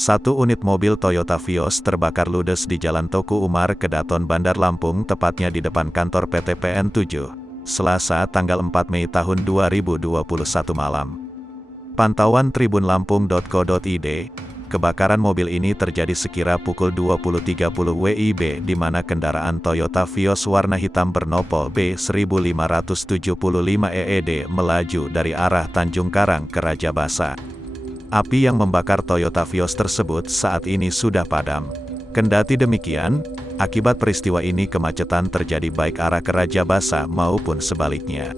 Satu unit mobil Toyota Vios terbakar ludes di Jalan Teguh Umar, Kedaton, Bandar Lampung, tepatnya di depan kantor PT PN7, Selasa tanggal 4 Mei tahun 2021 malam. Pantauan tribunlampung.co.id, kebakaran mobil ini terjadi sekira pukul 20.30 WIB di mana kendaraan Toyota Vios warna hitam bernopol B1575 EED melaju dari arah Tanjung Karang ke Raja Basa. Api yang membakar Toyota Vios tersebut saat ini sudah padam. Kendati demikian, akibat peristiwa ini kemacetan terjadi baik arah ke Raja Basa maupun sebaliknya.